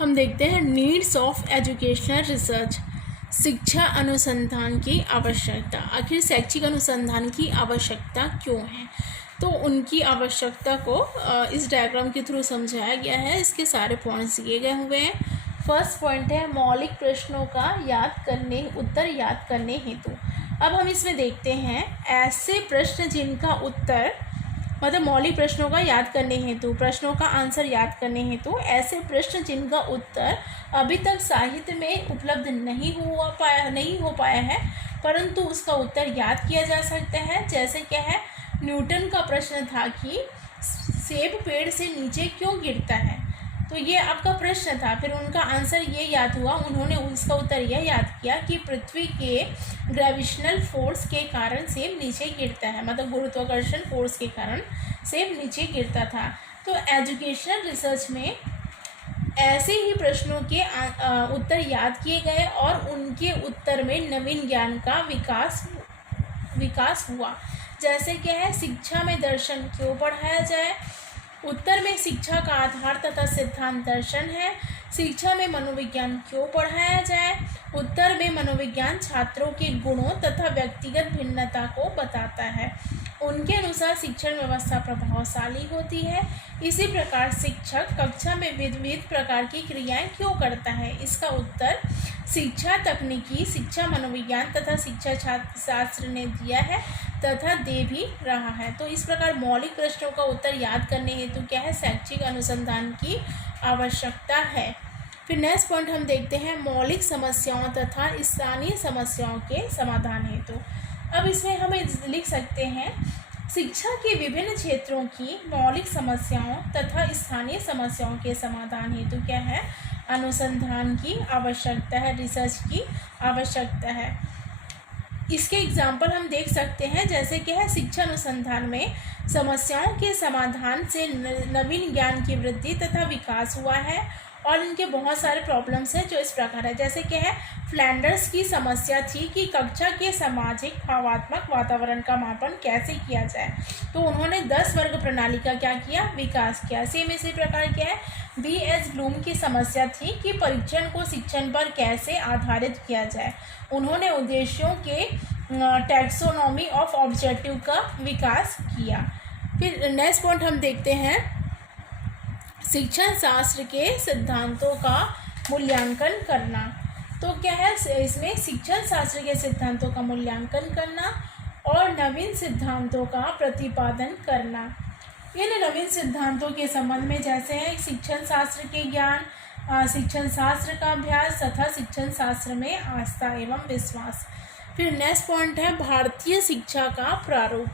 हम देखते हैं नीड्स ऑफ एजुकेशनल रिसर्च, शिक्षा अनुसंधान की आवश्यकता। आखिर शैक्षिक अनुसंधान की आवश्यकता क्यों है, तो उनकी आवश्यकता को इस डायग्राम के थ्रू समझाया गया है। इसके सारे पॉइंट्स दिए गए हुए हैं। फर्स्ट पॉइंट है मौलिक प्रश्नों का उत्तर याद करने हेतु। अब हम इसमें देखते हैं ऐसे प्रश्न जिनका उत्तर मतलब मौलिक प्रश्नों का याद करने हेतु, प्रश्नों का आंसर याद करने हेतु ऐसे प्रश्न जिनका उत्तर अभी तक साहित्य में उपलब्ध नहीं हो पाया है, परंतु उसका उत्तर याद किया जा सकता है। जैसे क्या है, न्यूटन का प्रश्न था कि सेब पेड़ से नीचे क्यों गिरता है, तो ये आपका प्रश्न था। फिर उनका आंसर ये याद हुआ, उन्होंने उसका उत्तर यह याद किया कि पृथ्वी के ग्रेविटेशनल फोर्स के कारण सेब नीचे गिरता है, मतलब गुरुत्वाकर्षण फोर्स के कारण सेब नीचे गिरता था। तो एजुकेशनल रिसर्च में ऐसे ही प्रश्नों के उत्तर याद किए गए और उनके उत्तर में नवीन ज्ञान का विकास हुआ। जैसे क्या है, शिक्षा में दर्शन क्यों पढ़ाया जाए, उत्तर में शिक्षा का आधार तथा सिद्धांत दर्शन है। शिक्षा में मनोविज्ञान क्यों पढ़ाया जाए, उत्तर में मनोविज्ञान छात्रों के गुणों तथा व्यक्तिगत भिन्नता को बताता है। उनके अनुसार शिक्षण व्यवस्था प्रभावशाली होती है। इसी प्रकार शिक्षक कक्षा में विविध प्रकार की क्रियाएं क्यों करता है, इसका उत्तर शिक्षा तकनीकी, शिक्षा मनोविज्ञान तथा शिक्षा शास्त्र ने दिया है तथा दे भी रहा है। तो इस प्रकार मौलिक प्रश्नों का उत्तर याद करने हेतु क्या है, शैक्षिक अनुसंधान की आवश्यकता है। फिर नेक्स्ट पॉइंट हम देखते हैं मौलिक समस्याओं तथा स्थानीय समस्याओं के समाधान हेतु। अब इसमें हम लिख सकते हैं शिक्षा के विभिन्न क्षेत्रों की मौलिक समस्याओं तथा स्थानीय समस्याओं के समाधान हेतु क्या है, अनुसंधान की आवश्यकता है, रिसर्च की आवश्यकता है। इसके एग्जाम्पल हम देख सकते हैं, जैसे कि है शिक्षा अनुसंधान में समस्याओं के समाधान से नवीन ज्ञान की वृद्धि तथा विकास हुआ है और इनके बहुत सारे प्रॉब्लम्स हैं जो इस प्रकार है। जैसे कि है फ्लैंडर्स की समस्या थी कि कक्षा के सामाजिक भावात्मक वातावरण का मापन कैसे किया जाए, तो उन्होंने 10 वर्ग प्रणाली का क्या किया, विकास किया। सेम इसी प्रकार क्या है, B.S. ब्लूम की समस्या थी कि परीक्षण को शिक्षण पर कैसे आधारित किया जाए, उन्होंने उद्देश्यों के टैक्सोनॉमी ऑफ ऑब्जेक्टिव का विकास किया। फिर नेक्स्ट पॉइंट हम देखते हैं शिक्षण शास्त्र के सिद्धांतों का मूल्यांकन करना। तो क्या है, इसमें शिक्षण शास्त्र के सिद्धांतों का मूल्यांकन करना और नवीन सिद्धांतों का प्रतिपादन करना। इन नवीन सिद्धांतों के संबंध में जैसे है शिक्षण शास्त्र के ज्ञान, शिक्षण शास्त्र का अभ्यास तथा शिक्षण शास्त्र में आस्था एवं विश्वास। फिर नेक्स्ट पॉइंट है भारतीय शिक्षा का प्रारूप।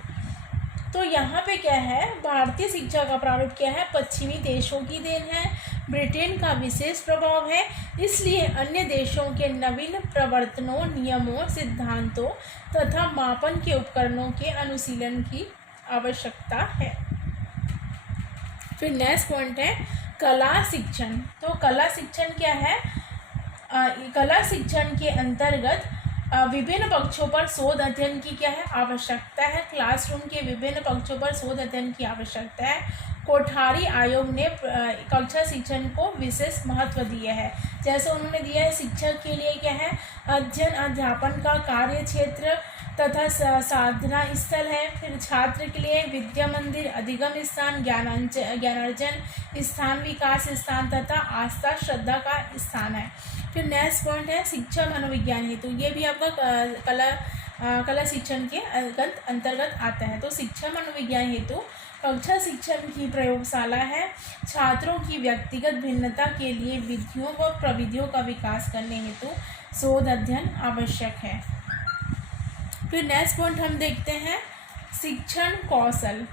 तो यहाँ पे क्या है, भारतीय शिक्षा का प्रारूप क्या है, पश्चिमी देशों की देन है, ब्रिटेन का विशेष प्रभाव है, इसलिए अन्य देशों के नवीन प्रवर्तनों, नियमों, सिद्धांतों तथा मापन के उपकरणों के अनुशीलन की आवश्यकता है। फिर नेक्स्ट पॉइंट है कला शिक्षण। तो कला शिक्षण क्या है, कला शिक्षण के अंतर्गत विभिन्न पक्षों पर शोध अध्ययन की क्या है, आवश्यकता है। क्लासरूम के विभिन्न पक्षों पर शोध अध्ययन की आवश्यकता है। कोठारी आयोग ने कक्षा शिक्षण को विशेष महत्व दिया है। जैसे उन्होंने दिया है शिक्षक के लिए क्या है, अध्ययन अध्यापन का कार्य क्षेत्र तथा साधना स्थल है। फिर छात्र के लिए विद्या मंदिर, अधिगम स्थान, ज्ञानार्जन स्थान, विकास स्थान तथा आस्था श्रद्धा का स्थान है। फिर नेक्स्ट पॉइंट है शिक्षा मनोविज्ञान हेतु। ये भी आपका कला शिक्षण के अंतर्गत आता है। तो शिक्षा मनोविज्ञान हेतु कक्षा शिक्षण की प्रयोगशाला है। छात्रों की व्यक्तिगत भिन्नता के लिए विधियों व प्रविधियों का विकास करने हेतु शोध अध्ययन आवश्यक है। फिर नेक्स्ट पॉइंट हम देखते हैं शिक्षण कौशल।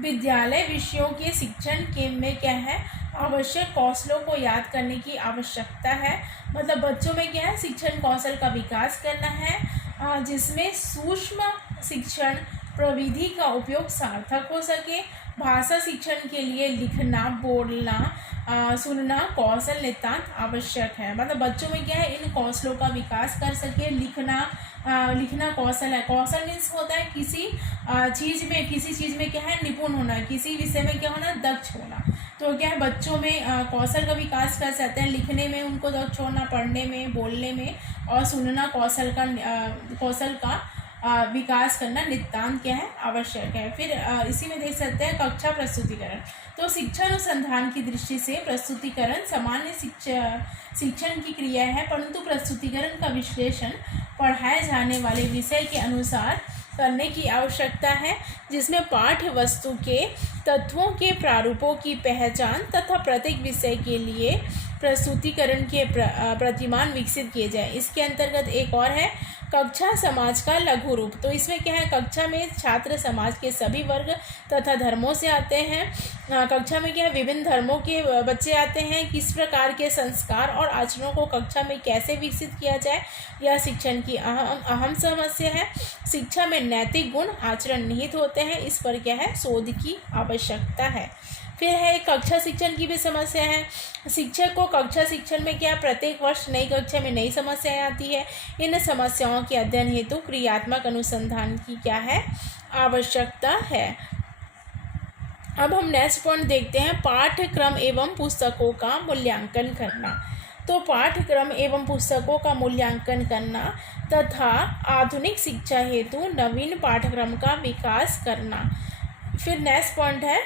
विद्यालय विषयों के शिक्षण के में क्या है, आवश्यक कौशलों को याद करने की आवश्यकता है। मतलब बच्चों में क्या है, शिक्षण कौशल का विकास करना है, जिसमें सूक्ष्म शिक्षण प्रविधि का उपयोग सार्थक हो सके। भाषा शिक्षण के लिए लिखना, बोलना, सुनना कौशल नितांत आवश्यक है। मतलब बच्चों में क्या है, इन कौशलों का विकास कर सके। लिखना कौशल है। कौशल मीन्स होता है किसी चीज़ में क्या है, निपुण होना, किसी विषय में क्या होना, दक्ष होना। तो क्या है, बच्चों में कौशल का विकास कर सकते हैं, लिखने में उनको तो छोड़ना, पढ़ने में, बोलने में और सुनना कौशल का विकास करना नितांत क्या है, आवश्यक है। फिर इसी में देख सकते हैं कक्षा प्रस्तुतिकरण। तो शिक्षा अनुसंधान की दृष्टि से प्रस्तुतिकरण सामान्य शिक्षण की क्रिया है, परंतु प्रस्तुतिकरण का विश्लेषण पढ़ाए जाने वाले विषय के अनुसार करने की आवश्यकता है, जिसमें पाठ्य वस्तु के तत्वों के प्रारूपों की पहचान तथा प्रत्येक विषय के लिए प्रस्तुतिकरण के प्रतिमान विकसित किए जाए। इसके अंतर्गत एक और है कक्षा समाज का लघु रूप। तो इसमें क्या है, कक्षा में छात्र समाज के सभी वर्ग तथा धर्मों से आते हैं। कक्षा में क्या है, विभिन्न धर्मों के बच्चे आते हैं। किस प्रकार के संस्कार और आचरणों को कक्षा में कैसे विकसित किया जाए, यह शिक्षण की अहम समस्या है। शिक्षा में नैतिक गुण आचरण निहित होते हैं, इस पर क्या है, शोध की आवश्यकता है। फिर है कक्षा शिक्षण की भी समस्या है। शिक्षक को कक्षा शिक्षण में क्या, प्रत्येक वर्ष नई कक्षा में नई समस्याएं आती है। इन समस्याओं के अध्ययन हेतु क्रियात्मक अनुसंधान की क्या है, आवश्यकता है। अब हम नेक्स्ट पॉइंट देखते हैं, पाठ्यक्रम एवं पुस्तकों का मूल्यांकन करना। तो पाठ्यक्रम एवं पुस्तकों का मूल्यांकन करना तथा आधुनिक शिक्षा हेतु नवीन पाठ्यक्रम का विकास करना। फिर नेक्स्ट पॉइंट है,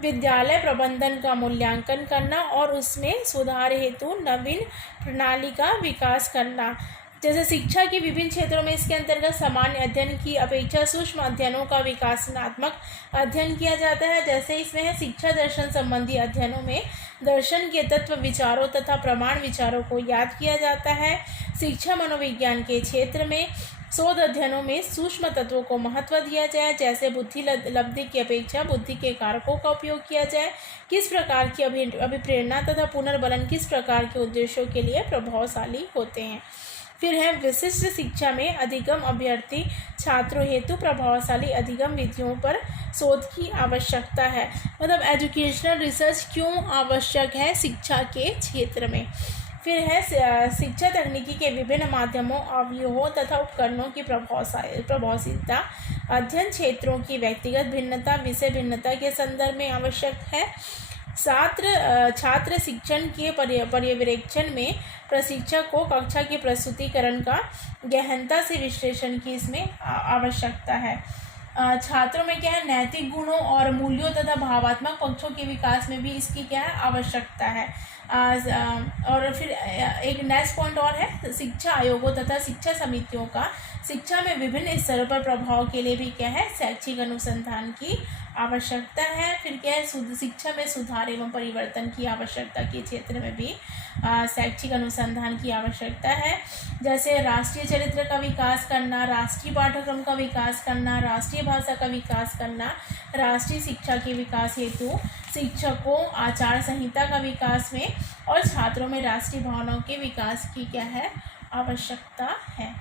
विद्यालय प्रबंधन का मूल्यांकन करना और उसमें सुधार हेतु नवीन प्रणाली का विकास करना। जैसे शिक्षा के विभिन्न क्षेत्रों में इसके अंतर्गत सामान्य अध्ययन की अपेक्षा सूक्ष्म अध्ययनों का विकासात्मक अध्ययन किया जाता है। जैसे इसमें है शिक्षा दर्शन संबंधी अध्ययनों में दर्शन के तत्व विचारों तथा प्रमाण विचारों को याद किया जाता है। शिक्षा मनोविज्ञान के क्षेत्र में शोध अध्ययनों में सूक्ष्म तत्वों को महत्व दिया जाए, जैसे बुद्धि लब्धि की अपेक्षा बुद्धि के कारकों का उपयोग किया जाए। किस प्रकार की अभिप्रेरणा तथा पुनर्बलन किस प्रकार के उद्देश्यों के लिए प्रभावशाली होते हैं। फिर है विशिष्ट शिक्षा में अधिगम अभ्यर्थी छात्रों हेतु प्रभावशाली अधिगम विधियों पर शोध की आवश्यकता है। मतलब एजुकेशनल रिसर्च क्यों आवश्यक है शिक्षा के क्षेत्र में। फिर है शिक्षा तकनीकी के विभिन्न माध्यमों, अवयवों तथा उपकरणों की प्रभावशीलता अध्ययन क्षेत्रों की व्यक्तिगत भिन्नता, विषय भिन्नता के संदर्भ में आवश्यक है। छात्र शिक्षण के पर्यवेक्षण में प्रशिक्षक को कक्षा के प्रस्तुतिकरण का गहनता से विश्लेषण की इसमें आवश्यकता है। छात्रों में क्या है, नैतिक गुणों और मूल्यों तथा भावात्मक पक्षों के विकास में भी इसकी क्या है, आवश्यकता है। और फिर एक नेक्स्ट पॉइंट और है, शिक्षा आयोगों तथा शिक्षा समितियों का शिक्षा में विभिन्न स्तरों पर प्रभाव के लिए भी क्या है, शैक्षिक अनुसंधान की आवश्यकता है। फिर क्या है, शिक्षा में सुधार एवं परिवर्तन की आवश्यकता के क्षेत्र में भी शैक्षिक अनुसंधान की आवश्यकता है। जैसे राष्ट्रीय चरित्र का विकास करना, राष्ट्रीय पाठ्यक्रम का विकास करना, राष्ट्रीय भाषा का विकास करना, राष्ट्रीय शिक्षा के विकास हेतु शिक्षकों आचार संहिता का विकास में और छात्रों में राष्ट्रीय भावनाओं के विकास की क्या है, आवश्यकता है।